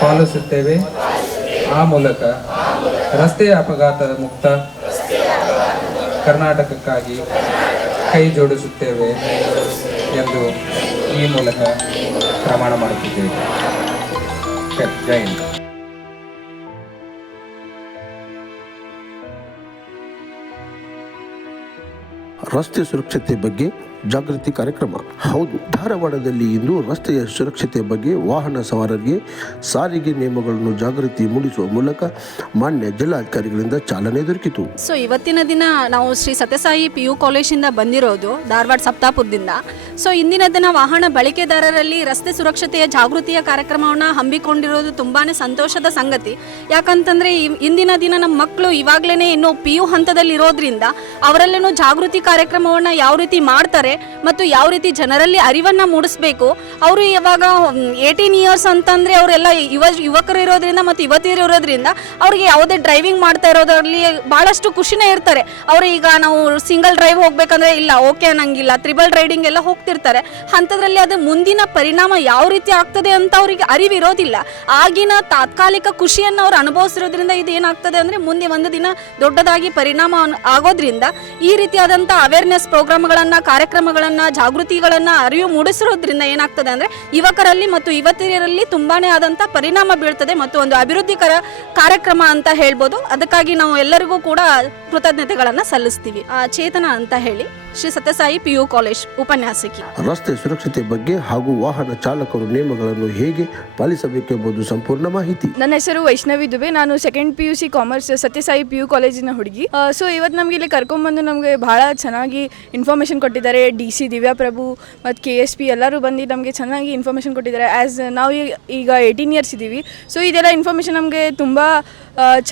ಪಾಲಿಸುತ್ತೇವೆ. ಆ ಮೂಲಕ ರಸ್ತೆ ಅಪಘಾತ ಮುಕ್ತ ಕರ್ನಾಟಕಕ್ಕಾಗಿ ಕೈ ಜೋಡಿಸುತ್ತೇವೆ ಎಂದು ಈ ಮೂಲಕ ಪ್ರಮಾಣ ಮಾಡುತ್ತಿದ್ದೇವೆ. ಜೈ ಹಿಂದ್. ರಸ್ತೆ ಸುರಕ್ಷತೆ ಬಗ್ಗೆ ಜಾಗೃತಿ ಕಾರ್ಯಕ್ರಮ. ಹೌದು, ಧಾರವಾಡದಲ್ಲಿ ಇಂದು ರಸ್ತೆಯ ಸುರಕ್ಷತೆ ಬಗ್ಗೆ ವಾಹನ ಸವಾರರಿಗೆ ಸಾರಿಗೆ ನಿಯಮಗಳನ್ನು ಜಾಗೃತಿ ಮೂಡಿಸುವ ಮೂಲಕ ಮಾನ್ಯ ಜಿಲ್ಲಾಧಿಕಾರಿಗಳಿಂದ ಚಾಲನೆ ದೊರಕಿತು. ಸೊ ಇವತ್ತಿನ ದಿನ ನಾವು ಶ್ರೀ ಸತ್ಯಸಾಯಿ PU ಕಾಲೇಜಿಂದ ಬಂದಿರೋದು, ಧಾರವಾಡ ಸಪ್ತಾಪುರದಿಂದ. ಸೊ ಇಂದಿನ ದಿನ ವಾಹನ ಬಳಕೆದಾರರಲ್ಲಿ ರಸ್ತೆ ಸುರಕ್ಷತೆಯ ಜಾಗೃತಿಯ ಕಾರ್ಯಕ್ರಮವನ್ನು ಹಮ್ಮಿಕೊಂಡಿರೋದು ತುಂಬಾ ಸಂತೋಷದ ಸಂಗತಿ. ಯಾಕಂತಂದರೆ ಇಂದಿನ ದಿನ ನಮ್ಮ ಮಕ್ಕಳು ಇವಾಗಲೇ ಇನ್ನೂ PU ಹಂತದಲ್ಲಿ ಇರೋದ್ರಿಂದ ಅವರಲ್ಲೇನೂ ಜಾಗೃತಿ ಕಾರ್ಯಕ್ರಮವನ್ನು ಯಾವ ರೀತಿ ಮಾಡ್ತಾರೆ ಮತ್ತು ಯಾವ ರೀತಿ ಜನರಲ್ಲಿ ಅರಿವನ್ನು ಮೂಡಿಸಬೇಕು. ಅವರು ಇವಾಗ 18 ಇಯರ್ಸ್ ಅಂತಂದರೆ ಅವರೆಲ್ಲ ಯುವಕರು ಇರೋದ್ರಿಂದ ಮತ್ತು ಯುವತಿಯರು ಇರೋದ್ರಿಂದ ಅವ್ರಿಗೆ ಯಾವುದೇ ಡ್ರೈವಿಂಗ್ ಮಾಡ್ತಾ ಇರೋದ್ರಲ್ಲಿ ಭಾಳಷ್ಟು ಖುಷಿನೇ ಇರ್ತಾರೆ. ಅವರು ಈಗ ನಾವು ಸಿಂಗಲ್ ಡ್ರೈವ್ ಹೋಗ್ಬೇಕಂದ್ರೆ ಇಲ್ಲ ಓಕೆ ಅನ್ನಂಗಿಲ್ಲ, ತ್ರಿಬಲ್ ರೈಡಿಂಗ್ ಎಲ್ಲ ಹೋಗ್ತಿರ್ತಾರೆ. ಅಂಥದ್ರಲ್ಲಿ ಅದು ಮುಂದಿನ ಪರಿಣಾಮ ಯಾವ ರೀತಿ ಆಗ್ತದೆ ಅಂತ ಅವರಿಗೆ ಅರಿವಿರೋದಿಲ್ಲ. ಆಗಿನ ತಾತ್ಕಾಲಿಕ ಖುಷಿಯನ್ನು ಅವ್ರು ಅನುಭವಿಸಿರೋದ್ರಿಂದ ಇದು ಏನಾಗ್ತದೆ ಅಂದರೆ ಮುಂದೆ ಒಂದು ದಿನ ದೊಡ್ಡದಾಗಿ ಪರಿಣಾಮ ಆಗೋದ್ರಿಂದ ಈ ರೀತಿಯಾದಂಥ ಅವೇರ್ನೆಸ್ ಪ್ರೋಗ್ರಾಮ್ಗಳನ್ನು, ಕಾರ್ಯಕ್ರಮಗಳನ್ನು, ಜಾಗೃತಿಗಳನ್ನು ಅರಿವು ಮೂಡಿಸಿರೋದ್ರಿಂದ ಏನಾಗ್ತದೆ ಅಂದರೆ ಯುವಕರಲ್ಲಿ ಮತ್ತು ಯುವತಿಯರಲ್ಲಿ ತುಂಬಾ ಆದಂಥ ಪರಿಣಾಮ ಬೀಳ್ತದೆ ಮತ್ತು ಒಂದು ಅಭಿವೃದ್ಧಿಕರ ಕಾರ್ಯಕ್ರಮ ಅಂತ ಹೇಳ್ಬೋದು. ಅದಕ್ಕಾಗಿ ನಾವು ಎಲ್ಲರಿಗೂ ಕೂಡ ಕೃತಜ್ಞತೆಗಳನ್ನು ಸಲ್ಲಿಸ್ತೀವಿ. ಚೇತನ ಅಂತ ಹೇಳಿ, ಶ್ರೀ ಸತ್ಯಸಾಯಿ PU ಕಾಲೇಜ್ ಉಪನ್ಯಾಸಕಿ. ರಸ್ತೆ ಸುರಕ್ಷತೆ ಬಗ್ಗೆ ಹಾಗೂ ವಾಹನ ಚಾಲಕರು ನಿಯಮಗಳನ್ನು ಹೇಗೆ ಪಾಲಿಸಬೇಕೆಂಬುದು ಸಂಪೂರ್ಣ ಮಾಹಿತಿ. ನನ್ನ ಹೆಸರು ವೈಷ್ಣವಿ ದುಬೆ. ನಾನು second PUC commerce Sathya Sai PU ಕಾಲೇಜಿನ ಹುಡುಗಿ. ಸೊ ಇವತ್ತು ನಮಗೆ ಇಲ್ಲಿ ಕರ್ಕೊಂಡ್ಬಂದು ನಮಗೆ ಭಾಳ ಚೆನ್ನಾಗಿ ಇನ್ಫಾರ್ಮೇಷನ್ ಕೊಟ್ಟಿದ್ದಾರೆ. DC ದಿವ್ಯಾ ಪ್ರಭು ಮತ್ತು KSP ಎಲ್ಲರೂ ಬಂದು ನಮಗೆ ಚೆನ್ನಾಗಿ ಇನ್ಫಾರ್ಮೇಷನ್ ಕೊಟ್ಟಿದ್ದಾರೆ. ನಾವು ಈಗ 18 ಇಯರ್ಸ್ ಇದ್ದೀವಿ. ಸೊ ಇದೆಲ್ಲ ಇನ್ಫಾರ್ಮೇಷನ್ ನಮಗೆ ತುಂಬ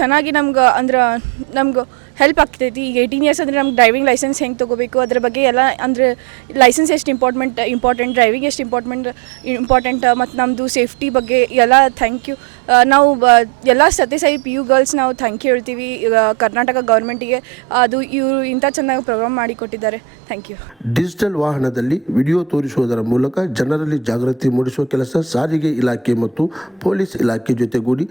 ಚೆನ್ನಾಗಿ ನಮ್ಗೆ ಹೆಲ್ಪ್ ಆಗ್ತೈತಿ. ಈಗ 18 ಇಯರ್ಸ್ ಅಂದರೆ ನಮ್ಗೆ ಡ್ರೈವಿಂಗ್ ಲೈಸೆನ್ಸ್ ಹೆಂಗೆ ತೊಗೋಬೇಕು ಅದ್ರ ಬಗ್ಗೆ ಎಲ್ಲ, ಅಂದರೆ ಲೈಸೆನ್ಸ್ ಎಷ್ಟು ಇಂಪಾರ್ಟೆಂಟ್, ಡ್ರೈವಿಂಗ್ ಎಷ್ಟು ಇಂಪಾರ್ಟೆಂಟ್ ಮತ್ತು ನಮ್ಮದು ಸೇಫ್ಟಿ ಬಗ್ಗೆ ಎಲ್ಲ ಥ್ಯಾಂಕ್ ಯು. ನಾವು ಎಲ್ಲ ಸತ್ಯಸಾಯಿ PU ಗರ್ಲ್ಸ್ ನಾವು ಥ್ಯಾಂಕ್ ಯು ಹೇಳ್ತೀವಿ ಕರ್ನಾಟಕ ಗೌರ್ಮೆಂಟಿಗೆ. ಅದು ಇವರು ಇಂಥ ಚೆನ್ನಾಗಿ ಪ್ರೋಗ್ರಾಮ್ ಮಾಡಿಕೊಟ್ಟಿದ್ದಾರೆ. Thank you. ಡಿಜಿಟಲ್ ವಾಹನದಲ್ಲಿ ವಿಡಿಯೋ ತೋರಿಸುವುದರ ಮೂಲಕ ಜನರಲ್ಲಿ ಜಾಗೃತಿ ಮೂಡಿಸುವ ಕೆಲಸ ಸಾರಿಗೆ ಇಲಾಖೆ ಮತ್ತು ಪೊಲೀಸ್ ಇಲಾಖೆ ಜೊತೆಗೂಡಿ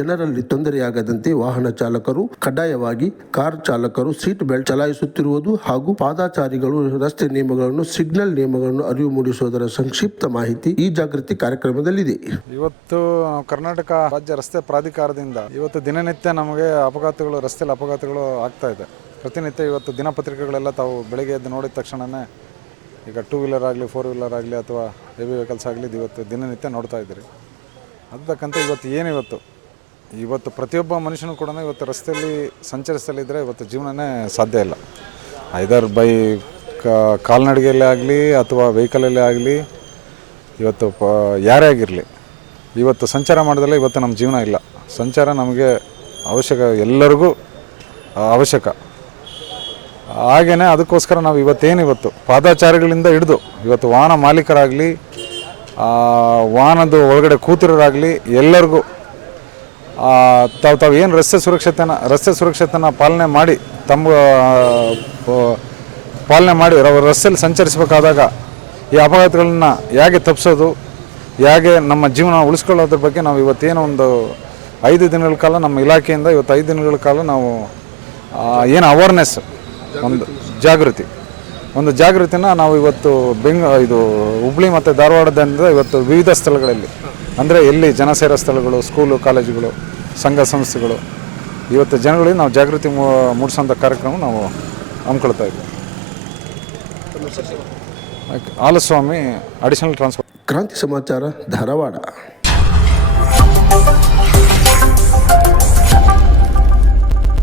ಜನರಲ್ಲಿ ತೊಂದರೆಯಾಗದಂತೆ ವಾಹನ ಚಾಲಕರು ಕಡ್ಡಾಯವಾಗಿ ಕಾರ್ ಚಾಲಕರು ಸೀಟ್ ಬೆಲ್ಟ್ ಚಲಾಯಿಸುತ್ತಿರುವುದು ಹಾಗೂ ಪಾದಚಾರಿಗಳು ರಸ್ತೆ ನಿಯಮಗಳನ್ನು, ಸಿಗ್ನಲ್ ನಿಯಮಗಳನ್ನು ಅರಿವು ಮೂಡಿಸುವುದರ ಸಂಕ್ಷಿಪ್ತ ಮಾಹಿತಿ ಈ ಜಾಗೃತಿ ಕಾರ್ಯಕ್ರಮದಲ್ಲಿದೆ. ಇವತ್ತು ಕರ್ನಾಟಕ ರಾಜ್ಯ ರಸ್ತೆ ಪ್ರಾಧಿಕಾರದಿಂದ ಇವತ್ತು ದಿನನಿತ್ಯ ನಮಗೆ ರಸ್ತೆಯಲ್ಲಿ ಅಪಘಾತಗಳು ಆಗ್ತಾ ಇದೆ. ಪ್ರತಿನಿತ್ಯ ಇವತ್ತು ದಿನಪತ್ರಿಕೆಗಳೆಲ್ಲ ತಾವು ಬೆಳಗ್ಗೆ ಎದ್ದು ನೋಡಿದ ತಕ್ಷಣವೇ ಈಗ 2 ವೀಲರ್ ಆಗಲಿ, 4 ವೀಲರ್ ಆಗಲಿ ಅಥವಾ ಹೆವಿ ವೆಹಿಕಲ್ಸ್ ಆಗಲಿ ಇವತ್ತು ದಿನನಿತ್ಯ ನೋಡ್ತಾ ಇದ್ದೀರಿ. ಅದಕ್ಕಂತ ಇವತ್ತು ಪ್ರತಿಯೊಬ್ಬ ಮನುಷ್ಯನೂ ಕೂಡ ಇವತ್ತು ರಸ್ತೆಯಲ್ಲಿ ಸಂಚರಿಸಲಿದ್ದರೆ ಇವತ್ತು ಜೀವನನೇ ಸಾಧ್ಯ ಇಲ್ಲ. ಐದರ್ ಬೈ ಕಾಲ್ನಡಿಗೆಯಲ್ಲೇ ಆಗಲಿ ಅಥವಾ ವೆಹಿಕಲಲ್ಲೇ ಆಗಲಿ, ಇವತ್ತು ಯಾರೇ ಆಗಿರಲಿ ಇವತ್ತು ಸಂಚಾರ ಮಾಡೋದಲ್ಲ ಇವತ್ತು ನಮ್ಮ ಜೀವನ ಇಲ್ಲ. ಸಂಚಾರ ನಮಗೆ ಅವಶ್ಯಕ, ಎಲ್ಲರಿಗೂ ಅವಶ್ಯಕ. ಹಾಗೆಯೇ ಅದಕ್ಕೋಸ್ಕರ ನಾವು ಇವತ್ತು ಪಾದಚಾರಿಗಳಿಂದ ಹಿಡಿದು ಇವತ್ತು ವಾಹನ ಮಾಲೀಕರಾಗಲಿ, ವಾಹನದ ಒಳಗಡೆ ಕೂತಿರೋರಾಗಲಿ ಎಲ್ಲರಿಗೂ ತಾವು ಏನು ರಸ್ತೆ ಸುರಕ್ಷತೆನ ಪಾಲನೆ ಮಾಡಿ ರಸ್ತೆಯಲ್ಲಿ ಸಂಚರಿಸಬೇಕಾದಾಗ ಈ ಅಪಘಾತಗಳನ್ನ ಹೇಗೆ ತಪ್ಪಿಸೋದು, ಹೇಗೆ ನಮ್ಮ ಜೀವನ ಉಳಿಸ್ಕೊಳ್ಳೋದ್ರ ಬಗ್ಗೆ ನಾವು ಇವತ್ತೇನೋ ಒಂದು 5 ದಿನಗಳ ಕಾಲ ನಮ್ಮ ಇಲಾಖೆಯಿಂದ 5 ದಿನಗಳ ಕಾಲ ನಾವು ಏನು ಅವೇರ್ನೆಸ್, ಒಂದು ಜಾಗೃತಿನ ನಾವು ಇವತ್ತು ಹುಬ್ಳಿ ಮತ್ತು ಧಾರವಾಡದಿಂದ ಇವತ್ತು ವಿವಿಧ ಸ್ಥಳಗಳಲ್ಲಿ, ಅಂದರೆ ಎಲ್ಲಿ ಜನಸೇರೋ ಸ್ಥಳಗಳು, ಸ್ಕೂಲು, ಕಾಲೇಜುಗಳು, ಸಂಘ ಸಂಸ್ಥೆಗಳು, ಇವತ್ತು ಜನಗಳಿಗೆ ನಾವು ಜಾಗೃತಿ ಮೂಡಿಸೋಂಥ ಕಾರ್ಯಕ್ರಮ ನಾವು ಹಮ್ಮಿಕೊಳ್ತಾ ಇದ್ದೀವಿ. Halaswamy, additional transport. ಕ್ರಾಂತಿ ಸಮಾಚಾರ, ಧಾರವಾಡ.